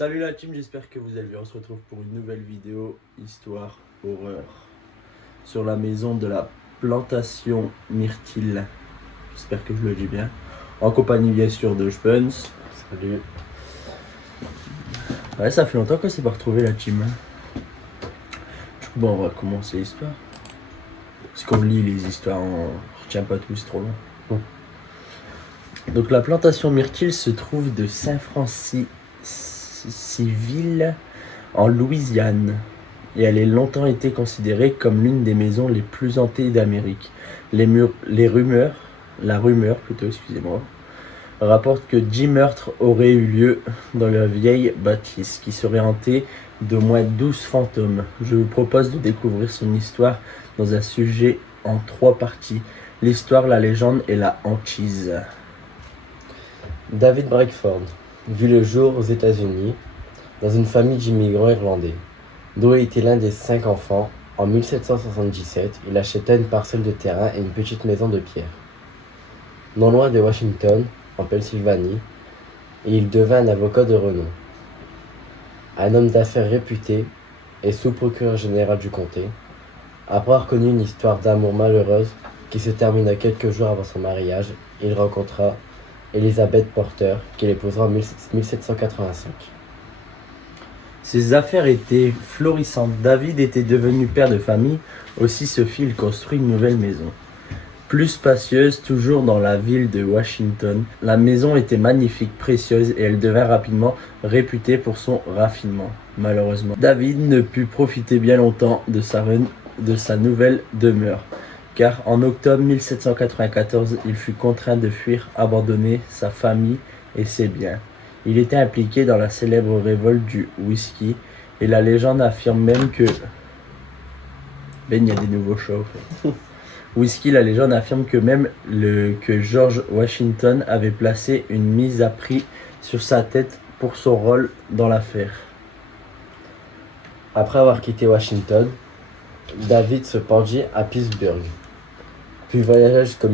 Salut la team, j'espère que vous allez bien. On se retrouve pour une nouvelle vidéo histoire horreur sur la maison de la plantation Myrtille. J'espère que je le dis bien. En compagnie bien sûr de Spence. Salut. Ouais, ça fait longtemps qu'on s'est pas retrouvé la team. Du coup, bon, on va commencer l'histoire. Parce qu'on lit les histoires, on retient pas tout, c'est trop long. Donc la plantation Myrtille se trouve de Saint-Francis Civil en Louisiane et elle a longtemps été considérée comme l'une des maisons les plus hantées d'Amérique. La rumeur plutôt, excusez-moi, rapporte que 10 meurtres auraient eu lieu dans la vieille bâtisse qui serait hantée d'au moins 12 fantômes. Je vous propose de découvrir son histoire dans un sujet en 3 parties: l'histoire, la légende et la hantise. David Bradford vit le jour aux États-Unis dans une famille d'immigrants irlandais, dont il était l'un des 5 enfants. En 1777, il acheta une parcelle de terrain et une petite maison de pierre, non loin de Washington, en Pennsylvanie, et il devint un avocat de renom. Un homme d'affaires réputé et sous-procureur général du comté, après avoir connu une histoire d'amour malheureuse qui se termina quelques jours avant son mariage, il rencontra Elizabeth Porter, qu'il épousera en 1785. Ses affaires étaient florissantes. David était devenu père de famille, aussi se fit-il construire une nouvelle maison. Plus spacieuse, toujours dans la ville de Washington. La maison était magnifique, précieuse et elle devint rapidement réputée pour son raffinement. Malheureusement, David ne put profiter bien longtemps de sa nouvelle demeure, car en octobre 1794, il fut contraint de fuir, abandonner sa famille et ses biens. Il était impliqué dans la célèbre révolte du whisky, et la légende affirme même que... Ben, il y a des nouveaux shows. Whisky, la légende affirme que même que George Washington avait placé une mise à prix sur sa tête pour son rôle dans l'affaire. Après avoir quitté Washington, David se pendit à Pittsburgh, puis voyagea jusqu'au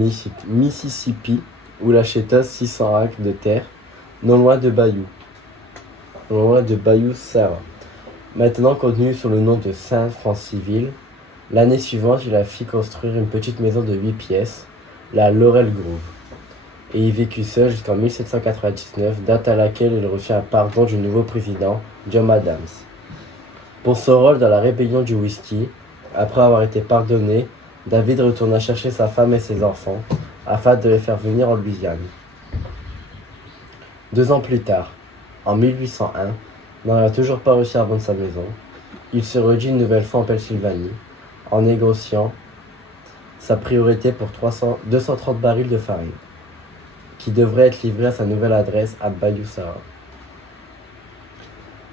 Mississippi, où il acheta 600 acres de terre, non loin de Bayou Sarah, maintenant connu sous le nom de Saint-Franciville. L'année suivante, il a fit construire une petite maison de 8 pièces, la Laurel Grove, et y vécut seul jusqu'en 1799, date à laquelle il reçut un pardon du nouveau président, John Adams. Pour son rôle dans la rébellion du whisky, après avoir été pardonné, David retourna chercher sa femme et ses enfants, afin de les faire venir en Louisiane. 2 ans plus tard, en 1801, n'ayant toujours pas réussi à vendre sa maison, il se rendit une nouvelle fois en Pennsylvanie, en négociant sa priorité pour 230 barils de farine, qui devraient être livrés à sa nouvelle adresse à Bayou Sarah.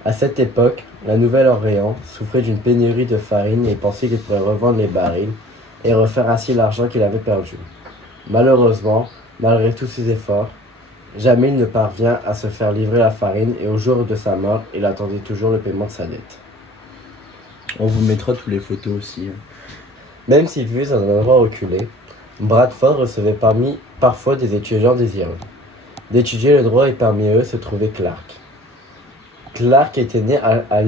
À cette époque, la Nouvelle-Orléans souffrait d'une pénurie de farine et pensait qu'il pourrait revendre les barils et refaire ainsi l'argent qu'il avait perdu. Malheureusement, malgré tous ses efforts, jamais il ne parvient à se faire livrer la farine et au jour de sa mort, il attendait toujours le paiement de sa dette. On vous mettra toutes les photos aussi. Même s'il vivait dans un endroit reculé, Bradford recevait parfois des étudiants désireux d'étudier le droit et parmi eux se trouvait Clark. Clark était né à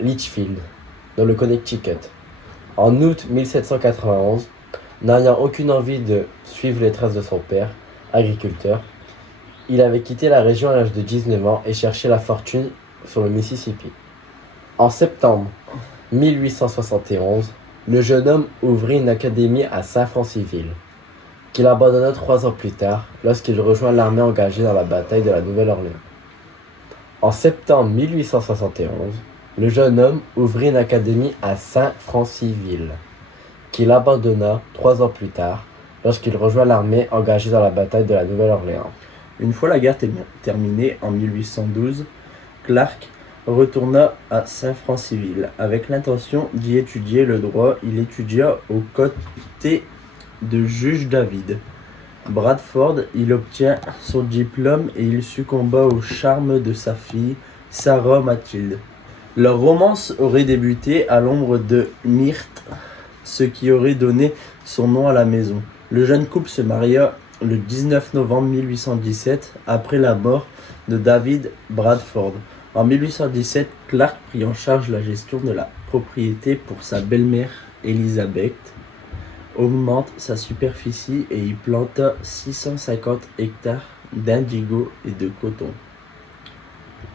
Litchfield, dans le Connecticut. En août 1791, n'ayant aucune envie de suivre les traces de son père, agriculteur, il avait quitté la région à l'âge de 19 ans et cherché la fortune sur le Mississippi. En septembre 1871, le jeune homme ouvrit une académie à Saint-Franciville, qu'il abandonna 3 ans plus tard lorsqu'il rejoint l'armée engagée dans la bataille de la Nouvelle-Orléans. En septembre 1871, le jeune homme ouvrit une académie à Saint-Franciville, qu'il abandonna 3 ans plus tard lorsqu'il rejoint l'armée engagée dans la bataille de la Nouvelle-Orléans. Une fois la guerre terminée en 1812, Clark retourna à Saint-Franciville avec l'intention d'y étudier le droit. Il étudia aux côtés de juge David Bradford. Il obtient son diplôme et il succomba au charme de sa fille, Sarah Mathilde. Leur romance aurait débuté à l'ombre de Myrte, ce qui aurait donné son nom à la maison. Le jeune couple se maria le 19 novembre 1817, après la mort de David Bradford. En 1817, Clark prit en charge la gestion de la propriété pour sa belle-mère Elizabeth, augmente sa superficie et y planta 650 hectares d'indigo et de coton.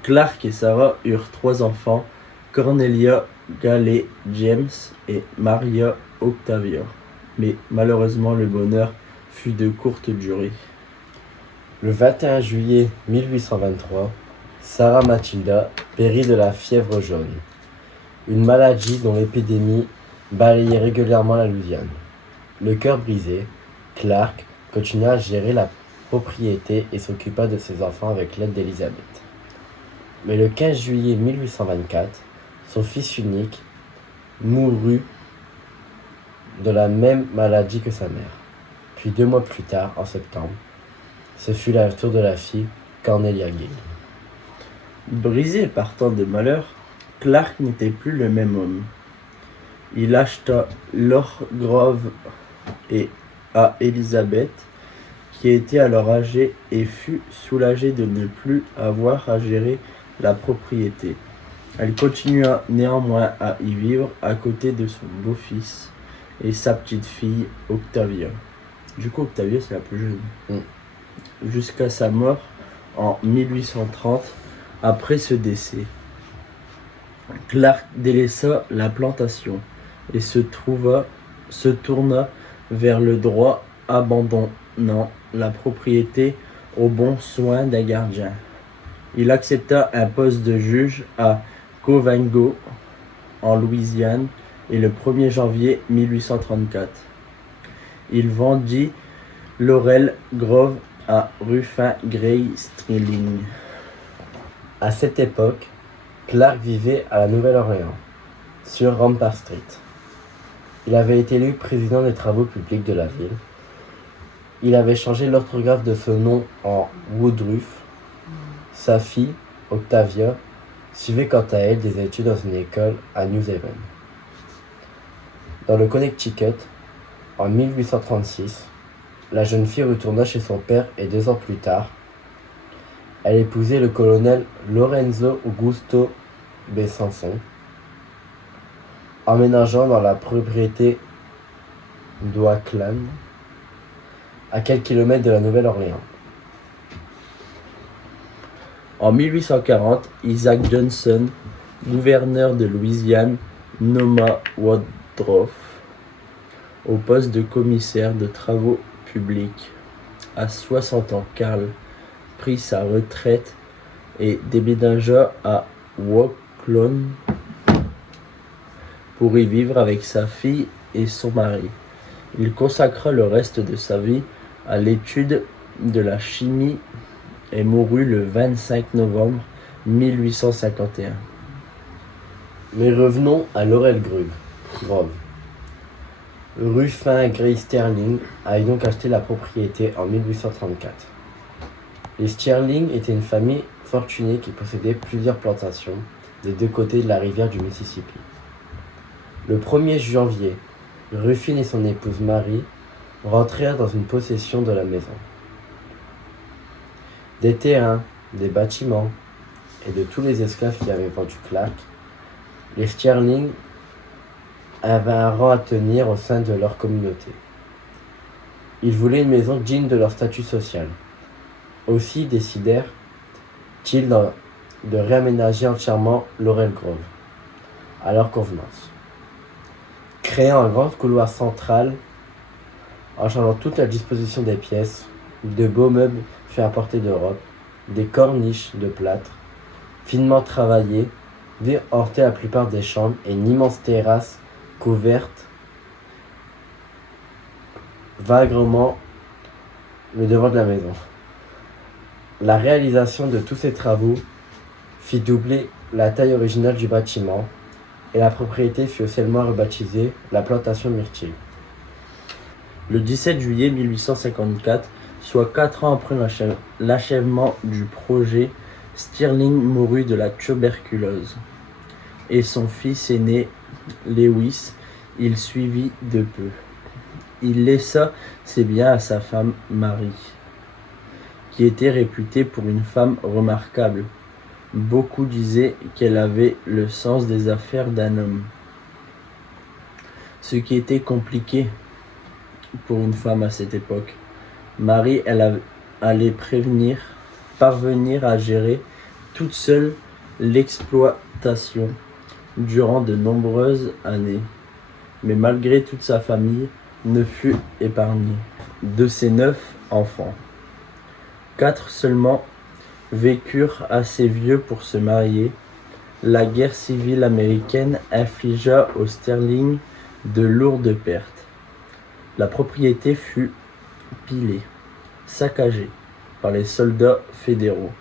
Clark et Sarah eurent 3 enfants, Cornelia, Gale James et Maria Octavia. Mais malheureusement le bonheur fut de courte durée. Le 21 juillet 1823, Sarah Matilda périt de la fièvre jaune, une maladie dont l'épidémie balayait régulièrement la Louisiane. Le cœur brisé, Clark continua à gérer la propriété et s'occupa de ses enfants avec l'aide d'Elizabeth. Mais le 15 juillet 1824, son fils unique mourut de la même maladie que sa mère. Puis 2 mois plus tard, en septembre, ce fut le tour de la fille Cornelia Gale. Brisé par tant de malheurs, Clark n'était plus le même homme. Il acheta Lord Grove et à Elizabeth, qui était alors âgée, et fut soulagée de ne plus avoir à gérer la propriété. Elle continua néanmoins à y vivre à côté de son beau-fils et sa petite-fille Octavia. Du coup, Octavia, c'est la plus jeune. Jusqu'à sa mort en 1830. Après ce décès, Clark délaissa la plantation et se tourna vers le droit, abandonnant la propriété au bon soin d'un gardien. Il accepta un poste de juge à Covengo, en Louisiane, et le 1er janvier 1834, il vendit Laurel Grove à Ruffin Gray Sterling. À cette époque, Clark vivait à la Nouvelle-Orléans, sur Rampart Street. Il avait été élu président des travaux publics de la ville. Il avait changé l'orthographe de ce nom en Woodruff. Sa fille, Octavia, suivait quant à elle des études dans une école à New Haven. Dans le Connecticut, en 1836, la jeune fille retourna chez son père et 2 ans plus tard, elle épousait le colonel Lorenzo Augusto Besançon, emménageant dans la propriété d'Oakland, à quelques kilomètres de la Nouvelle-Orléans. En 1840, Isaac Johnson, gouverneur de Louisiane, nomma Woodruff au poste de commissaire de travaux publics. À 60 ans, Carl prit sa retraite et déménagea à Oaklawn pour y vivre avec sa fille et son mari. Il consacra le reste de sa vie à l'étude de la chimie et mourut le 25 novembre 1851. Mais revenons à Laurel Grove. Ruffin Gray Sterling a donc acheté la propriété en 1834. Les Sterling étaient une famille fortunée qui possédait plusieurs plantations des 2 côtés de la rivière du Mississippi. Le 1er janvier, Ruffin et son épouse Marie rentrèrent dans une possession de la maison. Des terrains, des bâtiments et de tous les esclaves qui avaient vendu Clark, les Sterling avaient un rang à tenir au sein de leur communauté. Ils voulaient une maison digne de leur statut social. Aussi décidèrent-ils de réaménager entièrement Laurel Grove, à leur convenance, créant un grand couloir central en changeant toute la disposition des pièces. De beaux meubles furent apportés d'Europe, des corniches de plâtre, finement travaillées, virent orter la plupart des chambres et une immense terrasse couverte vaguement le devant de la maison. La réalisation de tous ces travaux fit doubler la taille originale du bâtiment et la propriété fut officiellement rebaptisée la plantation Myrtille. Le 17 juillet 1854, soit 4 ans après l'achèvement du projet, Sterling mourut de la tuberculose, et son fils aîné, Lewis, il suivit de peu. Il laissa ses biens à sa femme Marie, qui était réputée pour une femme remarquable, Beaucoup disaient qu'elle avait le sens des affaires d'un homme. Ce qui était compliqué pour une femme à cette époque. Marie, allait parvenir à gérer toute seule l'exploitation durant de nombreuses années. Mais malgré toute sa famille ne fut épargnée. De ses 9 enfants, 4 seulement vécurent assez vieux pour se marier. La guerre civile américaine infligea aux Sterling de lourdes pertes. La propriété fut pillée, saccagée par les soldats fédéraux.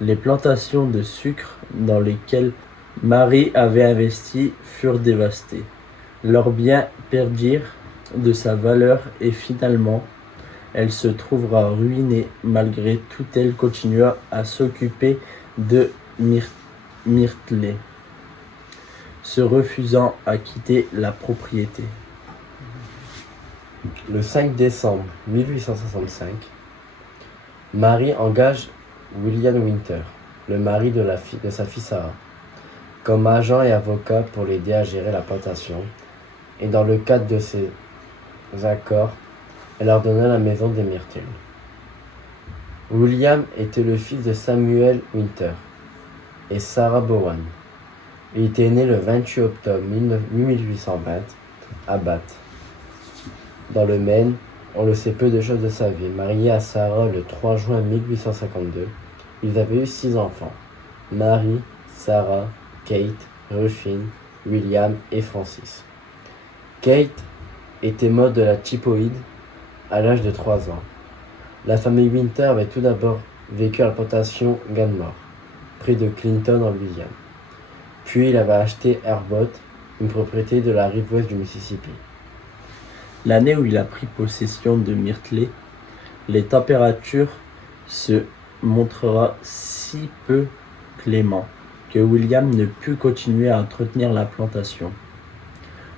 Les plantations de sucre dans lesquelles Marie avait investi furent dévastées. Leurs biens perdirent de sa valeur et finalement, elle se trouvera ruinée. Malgré tout, elle continua à s'occuper de Myrtle, se refusant à quitter la propriété. Le 5 décembre 1865, Marie engage William Winter, le mari de sa fille Sarah, comme agent et avocat pour l'aider à gérer la plantation, et dans le cadre de ces accords, elle leur donna la maison des Myrtle. William était le fils de Samuel Winter et Sarah Bowen. Il était né le 28 octobre 1820 à Bath, dans le Maine. On le sait peu de choses de sa vie. Marié à Sarah le 3 juin 1852, ils avaient eu 6 enfants: Mary, Sarah, Kate, Ruffin, William et Francis. Kate était morte de la typhoïde à l'âge de 3 ans. La famille Winter avait tout d'abord vécu à la plantation Ganmore, près de Clinton en Louisiane. Puis il avait acheté Herbot, une propriété de la rive ouest du Mississippi. L'année où il a pris possession de Myrtle, les températures se montrera si peu clément que William ne put continuer à entretenir la plantation.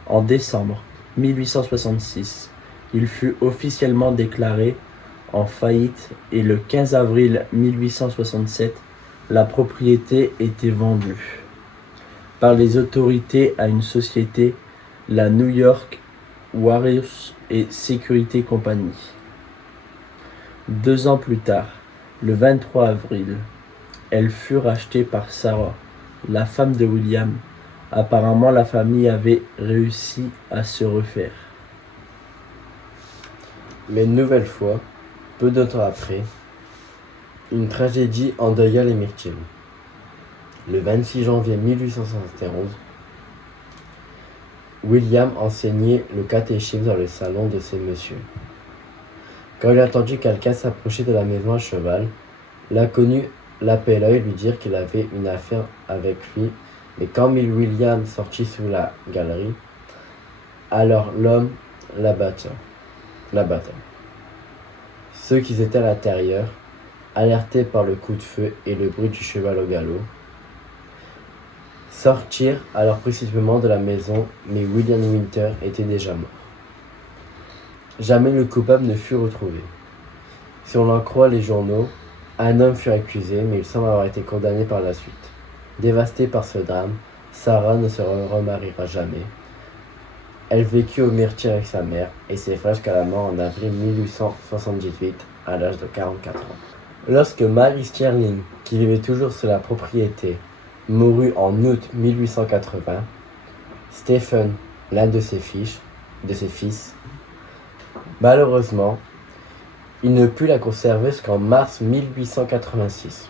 En décembre 1866, il fut officiellement déclaré en faillite et le 15 avril 1867, la propriété était vendue par les autorités à une société, la New York Warriors et Security Company. 2 ans plus tard, le 23 avril, elle fut rachetée par Sarah, la femme de William. Apparemment, la famille avait réussi à se refaire. Mais une nouvelle fois, peu de temps après, une tragédie endeuilla les Myrtle. Le 26 janvier 1871, William enseignait le catéchisme dans le salon de ces messieurs. Quand il entendit quelqu'un s'approcher de la maison à cheval, l'inconnu l'appela et lui dit qu'il avait une affaire avec lui. Mais quand William sortit sous la galerie, alors l'homme l'abattit. Ceux qui étaient à l'intérieur, alertés par le coup de feu et le bruit du cheval au galop, sortirent alors précipitamment de la maison, mais William Winter était déjà mort. Jamais le coupable ne fut retrouvé. Si on en croit les journaux, un homme fut accusé, mais il semble avoir été condamné par la suite. Dévastée par ce drame, Sarah ne se remariera jamais. Elle vécut au Myrtle avec sa mère et ses frères jusqu'à la mort en avril 1878, à l'âge de 44 ans. Lorsque Mary Sterling, qui vivait toujours sur la propriété, mourut en août 1880, Stephen, l'un de ses fils, malheureusement, il ne put la conserver jusqu'en mars 1886.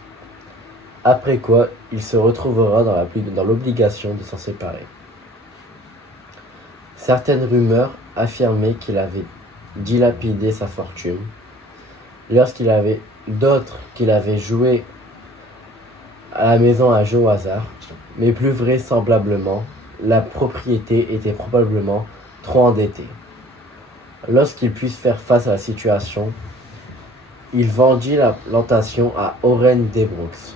Après quoi, il se retrouvera dans l'obligation de s'en séparer. Certaines rumeurs affirmaient qu'il avait dilapidé sa fortune, d'autres qu'il avait joué à la maison à un jeu au hasard, mais plus vraisemblablement, la propriété était probablement trop endettée. Lorsqu'il put faire face à la situation, il vendit la plantation à Oren Debrooks,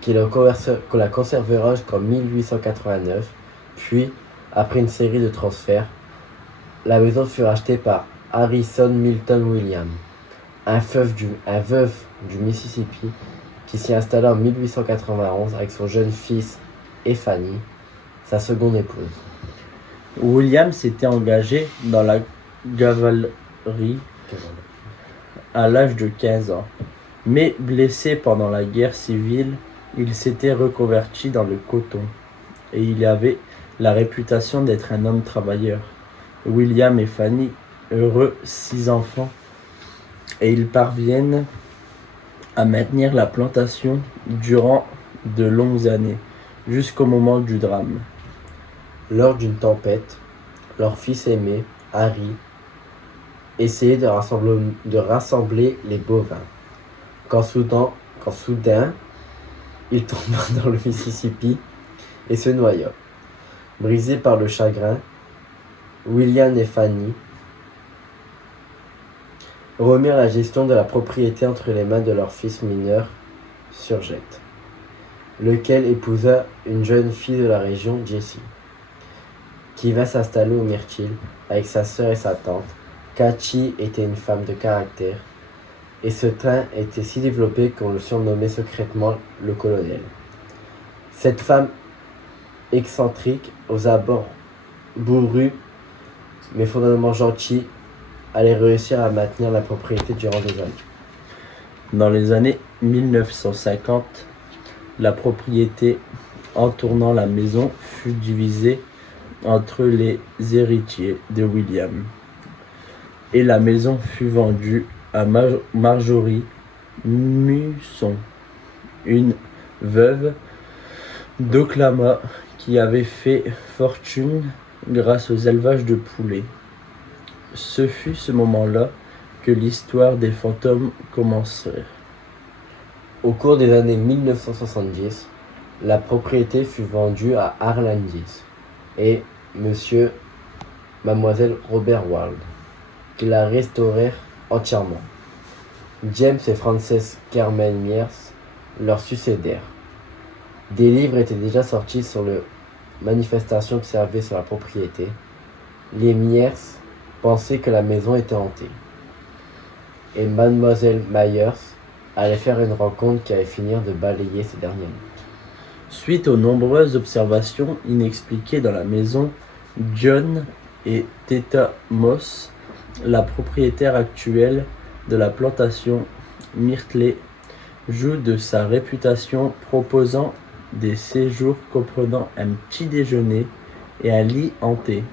qui la conservera jusqu'en 1889, puis, après une série de transferts, la maison fut rachetée par Harrison Milton Williams, un veuf du Mississippi, qui s'y installa en 1891 avec son jeune fils et Fanny, sa seconde épouse. William s'était engagé dans la cavalerie à l'âge de 15 ans. Mais blessé pendant la guerre civile, il s'était reconverti dans le coton et il avait la réputation d'être un homme travailleur. William et Fanny, heureux, 6 enfants, et ils parviennent à maintenir la plantation durant de longues années, jusqu'au moment du drame. Lors d'une tempête, leur fils aîné, Harry, essayait de rassembler les bovins. Quand soudain, il tomba dans le Mississippi et se noya. Brisés par le chagrin, William et Fanny remirent la gestion de la propriété entre les mains de leur fils mineur, Surjette, lequel épousa une jeune fille de la région, Jessie, qui va s'installer au Myrtille avec sa sœur et sa tante. Cathy était une femme de caractère, et ce train était si développé qu'on le surnommait secrètement le colonel. Cette femme excentrique, aux abords bourrus, mais fondamentalement gentille, allait réussir à maintenir la propriété durant des années. Dans les années 1950, la propriété entourant la maison fut divisée entre les héritiers de William, et la maison fut vendue à Marjorie Musson, une veuve d'Oklahoma qui avait fait fortune grâce aux élevages de poulets. Ce fut ce moment-là que l'histoire des fantômes commençait. Au cours des années 1970, la propriété fut vendue à Arlandis et Mademoiselle Robert Wald, qui la restaurèrent entièrement. James et Frances Carmen Mears leur succédèrent. Des livres étaient déjà sortis sur les manifestations observées sur la propriété. Les Mears pensaient que la maison était hantée. Et Mademoiselle Myers allait faire une rencontre qui allait finir de balayer ces derniers mots. Suite aux nombreuses observations inexpliquées dans la maison, John et Theta Moss, la propriétaire actuelle de la plantation Myrtle, joue de sa réputation proposant des séjours comprenant un petit déjeuner et un lit hanté.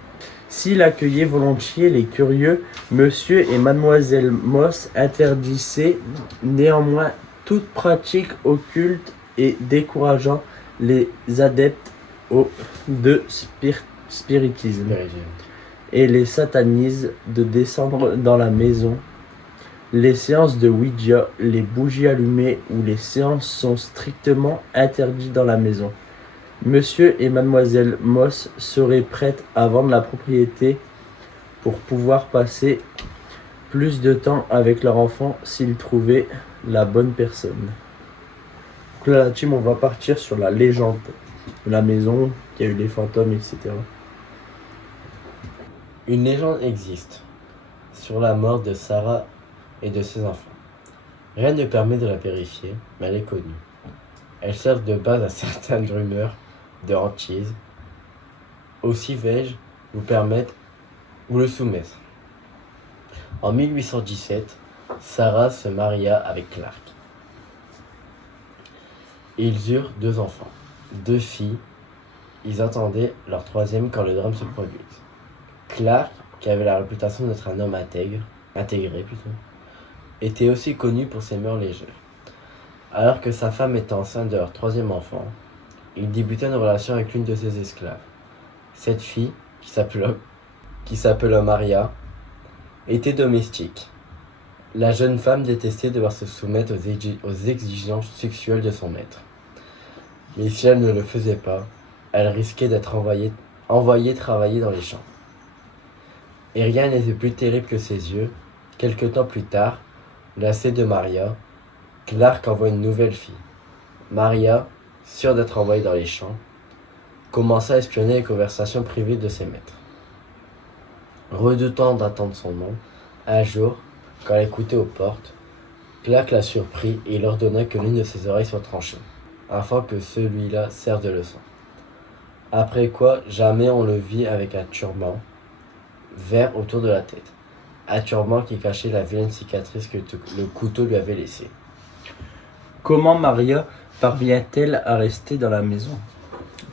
S'il accueillait volontiers les curieux, Monsieur et Mademoiselle Moss interdisaient néanmoins toute pratique occulte et décourageant les adeptes de spiritisme et les satanisent de descendre dans la maison. Les séances de Ouija, les bougies allumées ou les séances sont strictement interdites dans la maison. Monsieur et Mademoiselle Moss seraient prêts à vendre la propriété pour pouvoir passer plus de temps avec leur enfant s'ils trouvaient la bonne personne. Donc là, la team, on va partir sur la légende de la maison, qu'il y a eu des fantômes, etc. Une légende existe sur la mort de Sarah et de ses enfants. Rien ne permet de la vérifier, mais elle est connue. Elle sert de base à certaines rumeurs de hantise. Aussi vais-je vous le soumettre. En 1817, Sarah se maria avec Clark. Ils eurent 2 enfants, 2 filles. Ils attendaient leur 3e quand le drame se produisit. Clark, qui avait la réputation d'être un homme intégré, était aussi connu pour ses mœurs légères. Alors que sa femme était enceinte de leur 3e enfant, il débutait une relation avec l'une de ses esclaves. Cette fille, qui s'appelait Maria, était domestique. La jeune femme détestait devoir se soumettre aux exigences sexuelles de son maître. Mais si elle ne le faisait pas, elle risquait d'être envoyée travailler dans les champs. Et rien n'était plus terrible que ses yeux. Quelque temps plus tard, lassé de Maria, Clark envoie une nouvelle fille. Maria, sûre d'être envoyée dans les champs, commença à espionner les conversations privées de ses maîtres. Redoutant d'entendre son nom, un jour, quand elle écoutait aux portes, Clark la surprit et il ordonna que l'une de ses oreilles soit tranchée, afin que celui-là serve de leçon. Après quoi, jamais on le vit avec un turban vert autour de la tête. Un turban qui cachait la vilaine cicatrice que le couteau lui avait laissée. Comment Maria parvient-elle à rester dans la maison?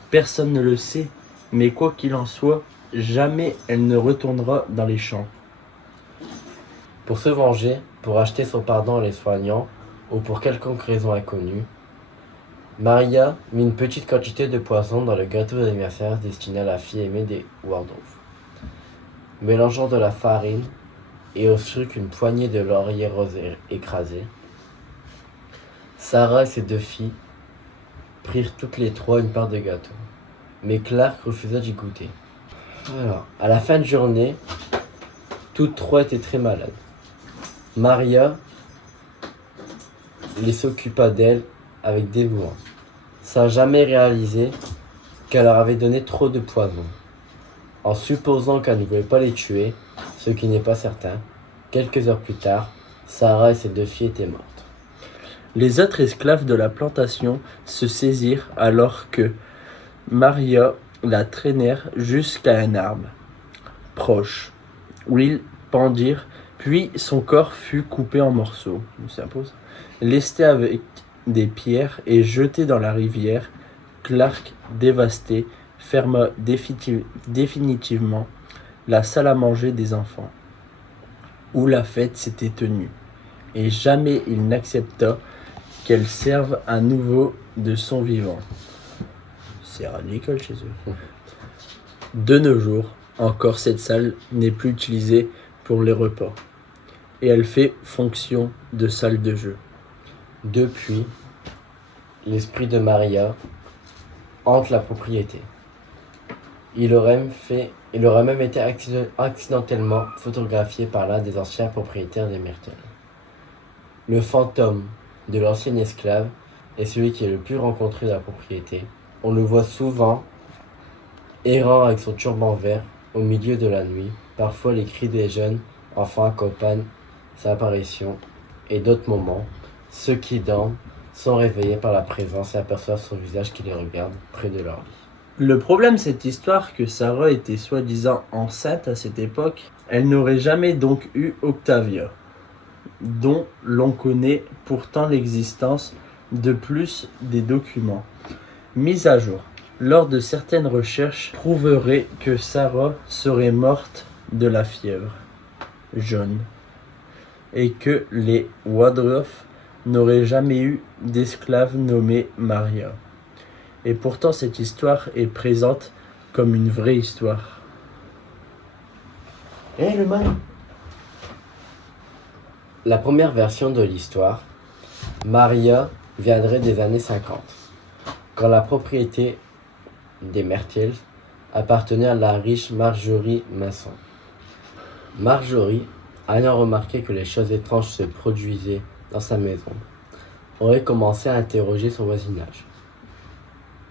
Personne ne le sait, mais quoi qu'il en soit, jamais elle ne retournera dans les champs. Pour se venger, pour acheter son pardon à les soignants, ou pour quelconque raison inconnue, Maria mit une petite quantité de poison dans le gâteau d'anniversaire destiné à la fille aimée des Waldorf. Mélangeant de la farine et au sucre une poignée de laurier rosé écrasé, Sarah et ses deux filles prirent toutes les trois une part de gâteau, mais Clark refusa d'y goûter. Alors, à la fin de journée, toutes trois étaient très malades. Maria les s'occupa d'elles avec dévouement, sans jamais réaliser qu'elle leur avait donné trop de poison. En supposant qu'elle ne voulait pas les tuer, ce qui n'est pas certain, quelques heures plus tard, Sarah et ses deux filles étaient mortes. Les autres esclaves de la plantation se saisirent alors que Maria la traînèrent jusqu'à un arbre proche, où ils pendirent, puis son corps fut coupé en morceaux, lesté avec des pierres et jeté dans la rivière. Clark, dévasté, ferma définitivement la salle à manger des enfants, où la fête s'était tenue, et jamais il n'accepta qu'elle serve à nouveau de son vivant. C'est radical chez eux. De nos jours, encore cette salle n'est plus utilisée pour les repas, et elle fait fonction de salle de jeu. Depuis, l'esprit de Maria hante la propriété. Il aurait même été accidentellement photographié par l'un des anciens propriétaires des Myrtles. Le fantôme de l'ancien esclave est celui qui est le plus rencontré de la propriété. On le voit souvent errant avec son turban vert au milieu de la nuit. Parfois les cris des jeunes enfants accompagnent sa apparition, et d'autres moments, ceux qui dorment sont réveillés par la présence et aperçoivent son visage qui les regarde près de leur lit. Le problème de cette histoire, que Sarah était soi-disant enceinte à cette époque, elle n'aurait jamais donc eu Octavia, dont l'on connaît pourtant l'existence de plus des documents mis à jour lors de certaines recherches prouveraient que Sarah serait morte de la fièvre jaune et que les Waldorf n'auraient jamais eu d'esclave nommée Maria. Et pourtant cette histoire est présente comme une vraie histoire. Le mal. La première version de l'histoire, Maria, viendrait des années 50, quand la propriété des Myrtles appartenait à la riche Marjorie Mason. Marjorie, ayant remarqué que les choses étranges se produisaient dans sa maison, aurait commencé à interroger son voisinage,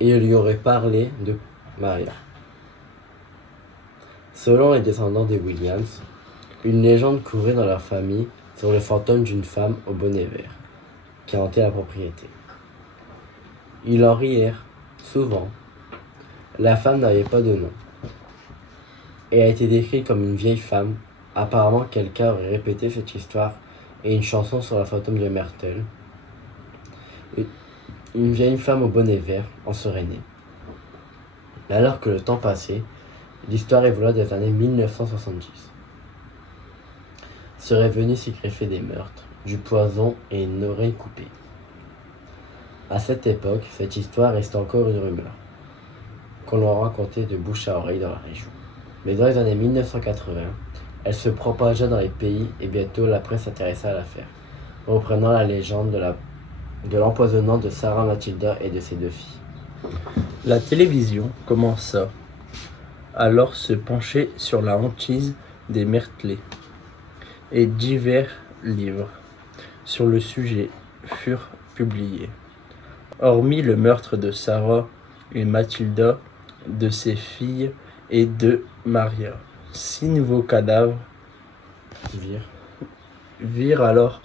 et lui aurait parlé de Maria. Selon les descendants des Williams, une légende courait dans leur famille sur le fantôme d'une femme au bonnet vert, qui hantait la propriété. Ils en rièrent souvent. La femme n'avait pas de nom, et a été décrite comme une vieille femme. Apparemment, quelqu'un aurait répété cette histoire et une chanson sur la fantôme de Myrtle. Une vieille femme au bonnet vert en serait née. Alors que le temps passait, l'histoire évolua des années 1970. Seraient venus s'y greffer des meurtres, du poison et une oreille coupée. À cette époque, cette histoire reste encore une rumeur, qu'on leur racontait de bouche à oreille dans la région. Mais dans les années 1980, elle se propagea dans les pays et bientôt la presse s'intéressa à l'affaire, reprenant la légende de l'empoisonnement de Sarah Matilda et de ses deux filles. La télévision commença alors se pencher sur la hantise des Myrtley, et divers livres sur le sujet furent publiés. Hormis le meurtre de Sarah et Matilda, de ses filles et de Maria, 6 nouveaux cadavres virent alors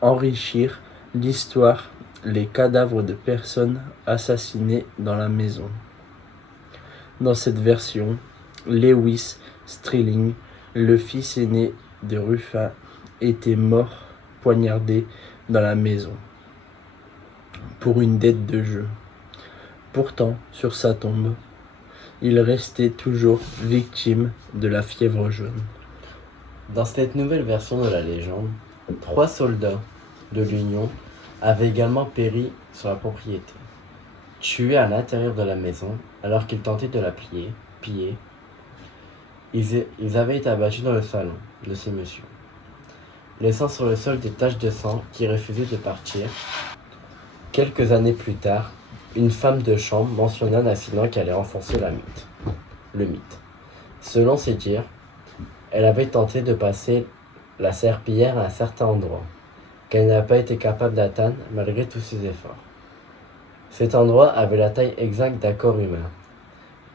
enrichir l'histoire les cadavres de personnes assassinées dans la maison. Dans cette version, Lewis Strilling, le fils aîné de Ruffin, était mort poignardé dans la maison pour une dette de jeu. Pourtant, sur sa tombe, il restait toujours victime de la fièvre jaune. Dans cette nouvelle version de la légende, 3 soldats de l'Union avaient également péri sur la propriété, tués à l'intérieur de la maison alors qu'ils tentaient de la piller. Ils avaient été abattus dans le salon de ces messieurs, laissant sur le sol des taches de sang qui refusaient de partir. Quelques années plus tard, une femme de chambre mentionna un accident qui allait renforcer le mythe. Selon ses dires, elle avait tenté de passer la serpillière à un certain endroit, qu'elle n'a pas été capable d'atteindre malgré tous ses efforts. Cet endroit avait la taille exacte d'un corps humain,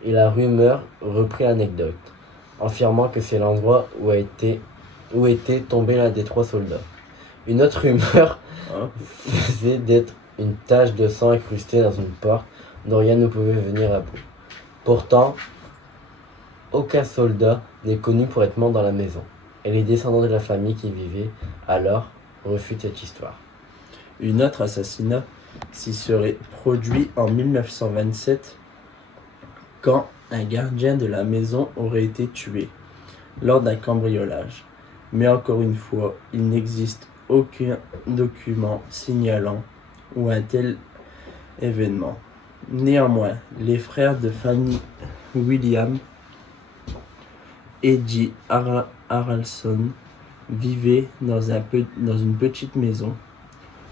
et la rumeur reprit l'anecdote, affirmant que c'est l'endroit où était tombé l'un des 3 soldats. Une autre rumeur faisait d'être une tache de sang incrustée dans une porte dont rien ne pouvait venir à bout. Pourtant, aucun soldat n'est connu pour être mort dans la maison, et les descendants de la famille qui vivaient alors refutent cette histoire. Un autre assassinat s'y serait produit en 1927 quand un gardien de la maison aurait été tué lors d'un cambriolage. Mais encore une fois, il n'existe aucun document signalant ou un tel événement. Néanmoins, les frères de Fanny William et Eddie Harrelson vivaient dans une petite maison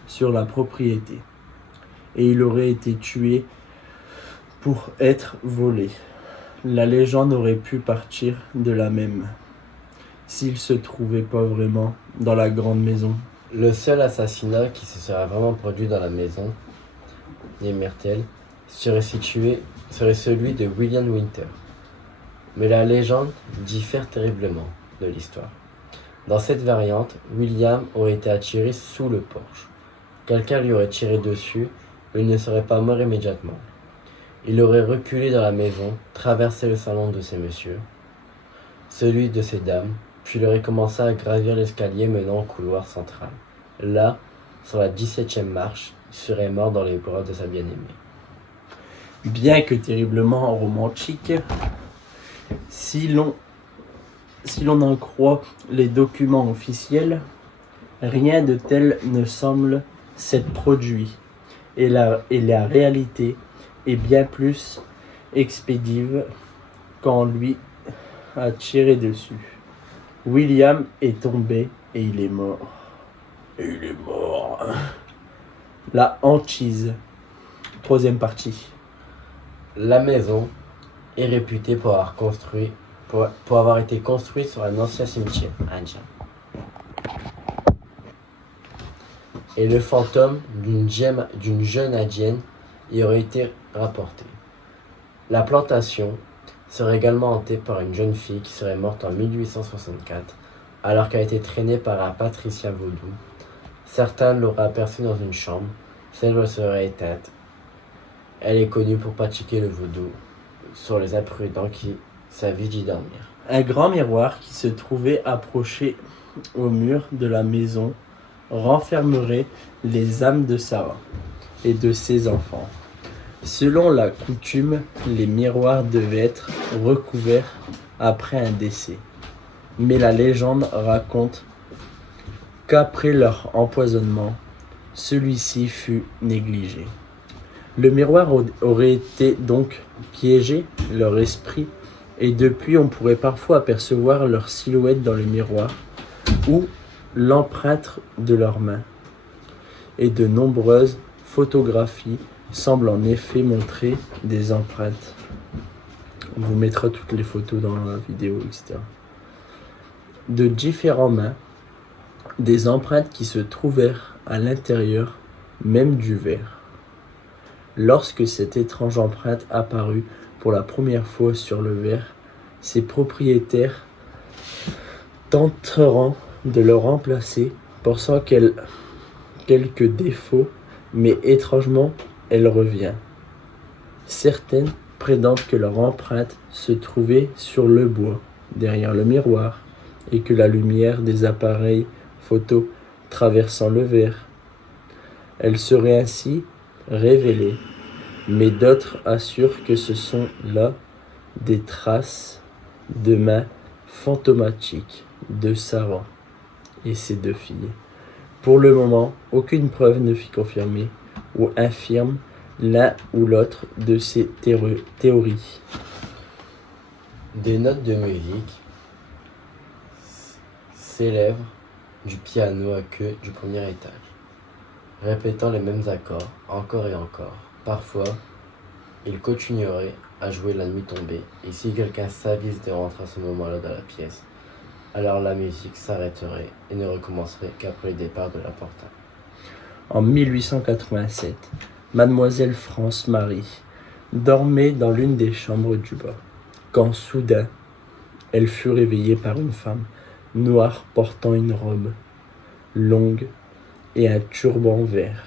sur la propriété, et il aurait été tué pour être volé. La légende aurait pu partir de la même s'il se trouvait pas vraiment dans la grande maison. Le seul assassinat qui se serait vraiment produit dans la maison des Mertel serait celui de William Winter. Mais la légende diffère terriblement de l'histoire. Dans cette variante, William aurait été attiré sous le porche. Quelqu'un lui aurait tiré dessus, mais il ne serait pas mort immédiatement. Il aurait reculé dans la maison, traversé le salon de ces messieurs, celui de ces dames, puis il aurait commencé à gravir l'escalier menant au couloir central. Là, sur la 17e marche, il serait mort dans les bras de sa bien-aimée. Bien que terriblement romantique, si l'on en croit les documents officiels, rien de tel ne semble s'être produit, et la réalité est bien plus expéditive quand on lui a tiré dessus. William est tombé et il est mort. La hantise. 3e partie. La maison est réputée pour avoir été construite sur un ancien cimetière indien. Et le fantôme d'une jeune indienne y aurait été rapporté. La plantation serait également hantée par une jeune fille qui serait morte en 1864 alors qu'elle a été traînée par un patricien vaudou. Certains l'auraient aperçue dans une chambre, celle serait éteinte. Elle est connue pour pratiquer le vaudou sur les imprudents qui s'avisent d'y dormir. Un grand miroir qui se trouvait accroché au mur de la maison renfermerait les âmes de Sarah et de ses enfants. Selon la coutume, les miroirs devaient être recouverts après un décès. Mais la légende raconte qu'après leur empoisonnement, celui-ci fut négligé. Le miroir aurait été donc piégé leur esprit, et depuis on pourrait parfois apercevoir leur silhouette dans le miroir ou l'empreinte de leurs mains. Et de nombreuses photographies semblent en effet montrer des empreintes. On vous mettra toutes les photos dans la vidéo, etc. De différentes mains, des empreintes qui se trouvèrent à l'intérieur même du verre. Lorsque cette étrange empreinte apparut pour la première fois sur le verre, ses propriétaires tenteront de le remplacer, pensant qu'elle quelques défauts, mais étrangement, elle revient. Certaines prétendent que leur empreinte se trouvait sur le bois, derrière le miroir, et que la lumière des appareils photo traversant le verre, elle serait ainsi révélée. Mais d'autres assurent que ce sont là des traces de mains fantomatiques de Sarah et ses 2 filles. Pour le moment, aucune preuve ne fut confirmée ou infirme l'un ou l'autre de ces théories. Des notes de musique s'élèvent du piano à queue du premier étage, répétant les mêmes accords encore et encore. Parfois, il continuerait à jouer la nuit tombée, et si quelqu'un s'avise de rentrer à ce moment-là dans la pièce, alors la musique s'arrêterait et ne recommencerait qu'après le départ de la portable. En 1887, Mademoiselle France Marie dormait dans l'une des chambres du bas, quand soudain, elle fut réveillée par une femme noire portant une robe longue et un turban vert.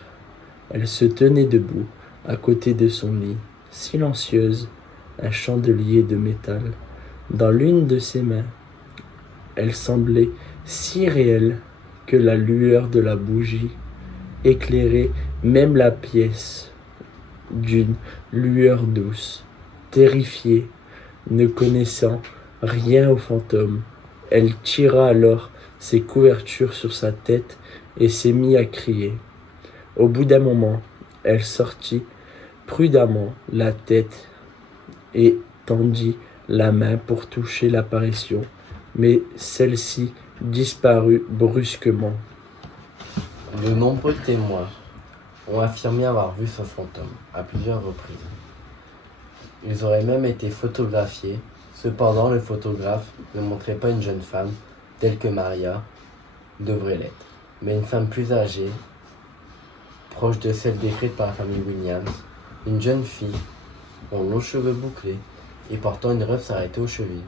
Elle se tenait debout à côté de son lit, silencieuse, un chandelier de métal dans l'une de ses mains. Elle semblait si réelle que la lueur de la bougie éclairait même la pièce d'une lueur douce. Terrifiée, ne connaissant rien au fantôme, elle tira alors ses couvertures sur sa tête et s'est mise à crier. Au bout d'un moment, elle sortit prudemment la tête et tendit la main pour toucher l'apparition, mais celle-ci disparut brusquement. De nombreux témoins ont affirmé avoir vu ce fantôme à plusieurs reprises. Ils auraient même été photographiés. Cependant, le photographe ne montrait pas une jeune femme telle que Maria devrait l'être, mais une femme plus âgée, proche de celle décrite par la famille Williams, une jeune fille aux longs cheveux bouclés et portant une robe s'arrêtée aux chevilles,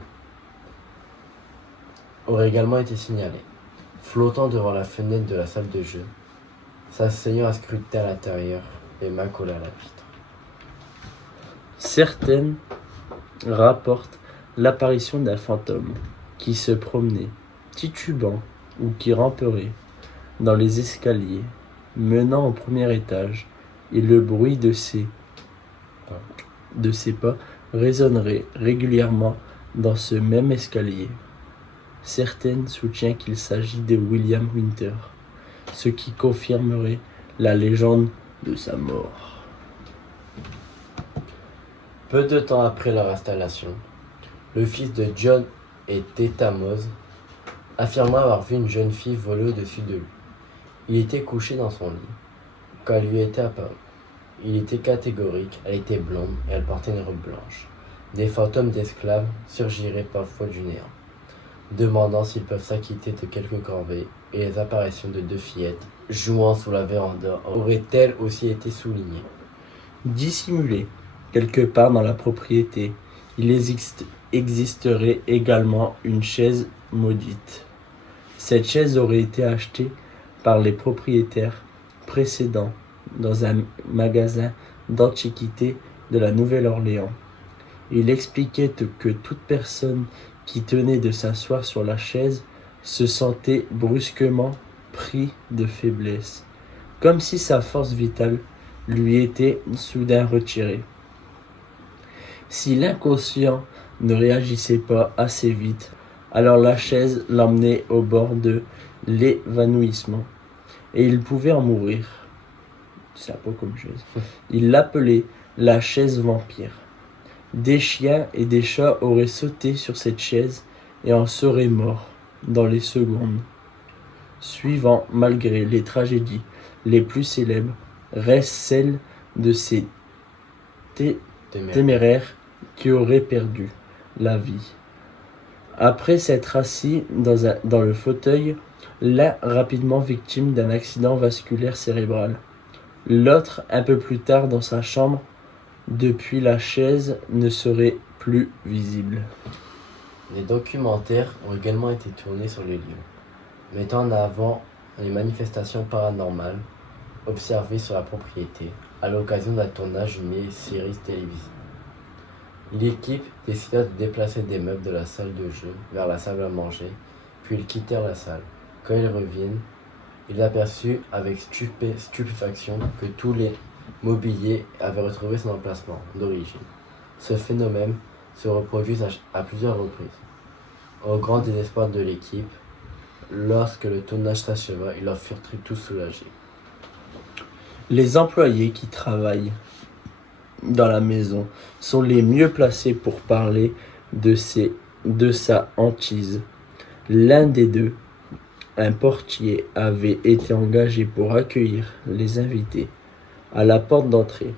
aurait également été signalée, flottant devant la fenêtre de la salle de jeu, s'asseyant à scruter à l'intérieur, les mains collées à la vitre. Certaines rapportent l'apparition d'un fantôme qui se promenait, titubant ou qui ramperait dans les escaliers menant au premier étage, et le bruit de ses pas résonnerait régulièrement dans ce même escalier. Certaines soutiennent qu'il s'agit de William Winter, ce qui confirmerait la légende de sa mort. Peu de temps après leur installation, le fils de John et Theta Mose affirma avoir vu une jeune fille voler au-dessus de lui. Il était couché dans son lit quand elle lui était apparue. Il était catégorique, elle était blonde et elle portait une robe blanche. Des fantômes d'esclaves surgiraient parfois du néant, demandant s'ils peuvent s'acquitter de quelques corvées, et les apparitions de 2 fillettes jouant sous la véranda auraient-elles aussi été soulignées. Dissimulé quelque part dans la propriété, il existerait également une chaise maudite. Cette chaise aurait été achetée par les propriétaires précédents dans un magasin d'antiquités de la Nouvelle-Orléans. Il expliquait que toute personne qui tenait de s'asseoir sur la chaise se sentait brusquement pris de faiblesse, comme si sa force vitale lui était soudain retirée. Si l'inconscient ne réagissait pas assez vite, alors la chaise l'emmenait au bord de l'évanouissement, et il pouvait en mourir. C'est un peu comme chaise. Il l'appelait la chaise vampire. Des chiens et des chats auraient sauté sur cette chaise et en seraient morts dans les secondes suivant, malgré les tragédies les plus célèbres, reste celle de ces téméraires qui auraient perdu la vie. Après s'être assis dans le fauteuil, l'un rapidement victime d'un accident vasculaire cérébral, l'autre un peu plus tard dans sa chambre. Depuis, la chaise ne serait plus visible. Des documentaires ont également été tournés sur les lieux, mettant en avant les manifestations paranormales observés sur la propriété à l'occasion d'un tournage d'une série télévisée. L'équipe décida de déplacer des meubles de la salle de jeu vers la salle à manger, puis ils quittèrent la salle. Quand ils revinrent, ils aperçurent avec stupéfaction que tous les mobiliers avaient retrouvé son emplacement d'origine. Ce phénomène se reproduit à plusieurs reprises. Au grand désespoir de l'équipe, lorsque le tournage s'acheva, ils en furent tous soulagés. Les employés qui travaillent dans la maison sont les mieux placés pour parler de sa hantise. L'un des deux, un portier, avait été engagé pour accueillir les invités à la porte d'entrée.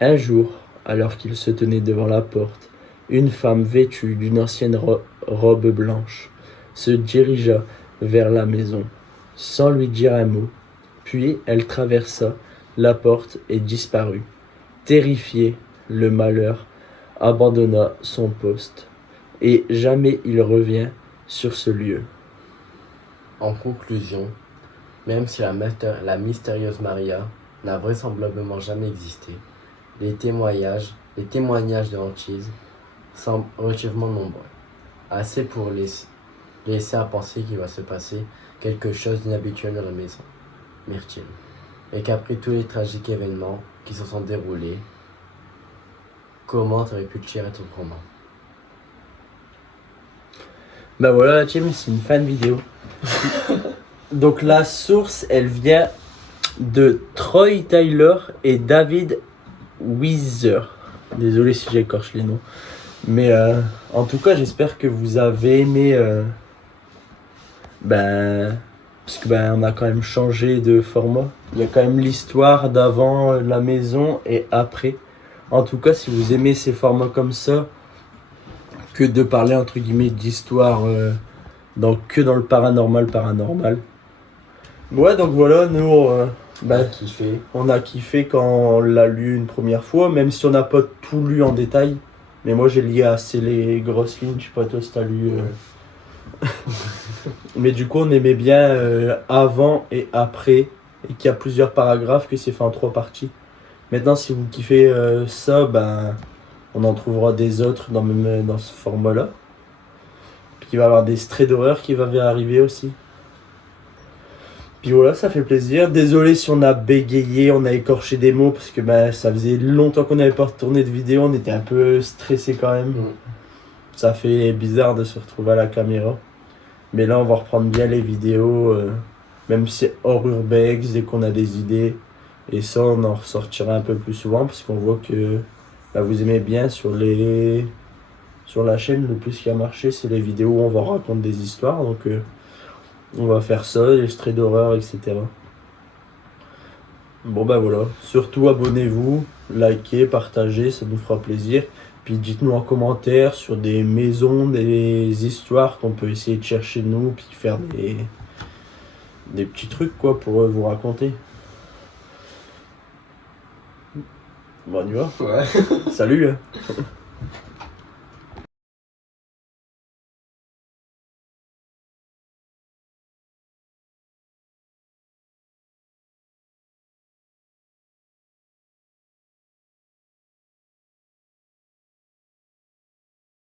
Un jour, alors qu'il se tenait devant la porte, une femme vêtue d'une ancienne robe blanche se dirigea vers la maison, sans lui dire un mot. Puis elle traversa la porte et disparut. Terrifié, le malheur abandonna son poste, et jamais il revient sur ce lieu. En conclusion, même si la mystérieuse Maria n'a vraisemblablement jamais existé, les témoignages de hantise semblent relativement nombreux, assez pour laisser à penser qu'il va se passer quelque chose d'inhabituel dans la maison Myrtille, et qu'après tous les tragiques événements qui se sont déroulés, comment aurait pu le tirer autrement? Bah voilà la team, c'est une fin de vidéo. Donc la source, elle vient de Troy Tyler et David Weiser. Désolé si j'écorche les noms. Mais en tout cas, j'espère que vous avez aimé. Parce que on a quand même changé de format. Il y a quand même l'histoire d'avant la maison et après. En tout cas, si vous aimez ces formats comme ça, que de parler entre guillemets d'histoire que dans le paranormal. Ouais, donc voilà, nous on a kiffé quand on l'a lu une première fois, même si on n'a pas tout lu en détail. Mais moi j'ai lié assez les grosses lignes, je sais pas toi si t'as lu. Mais du coup on aimait bien avant et après, et qu'il y a plusieurs paragraphes, que c'est fait en 3 parties. Maintenant si vous kiffez ça, on en trouvera des autres dans ce format-là. Puis il va y avoir des straits d'horreur qui vont arriver aussi. Puis voilà, ça fait plaisir. Désolé si on a bégayé, on a écorché des mots, parce que ça faisait longtemps qu'on n'avait pas retourné de vidéo, on était un peu stressé quand même. Ça fait bizarre de se retrouver à la caméra. Mais là on va reprendre bien les vidéos, même si c'est hors urbex, dès qu'on a des idées. Et ça on en ressortira un peu plus souvent, parce qu'on voit que vous aimez bien sur la chaîne. Le plus qui a marché, c'est les vidéos où on va raconter des histoires. Donc on va faire ça, les traits d'horreur, etc. Bon voilà, surtout abonnez-vous, likez, partagez, ça nous fera plaisir. Puis dites-nous en commentaire sur des maisons, des histoires qu'on peut essayer de chercher de nous, puis faire des petits trucs quoi pour vous raconter. Bon, on y va. Ouais. Salut hein.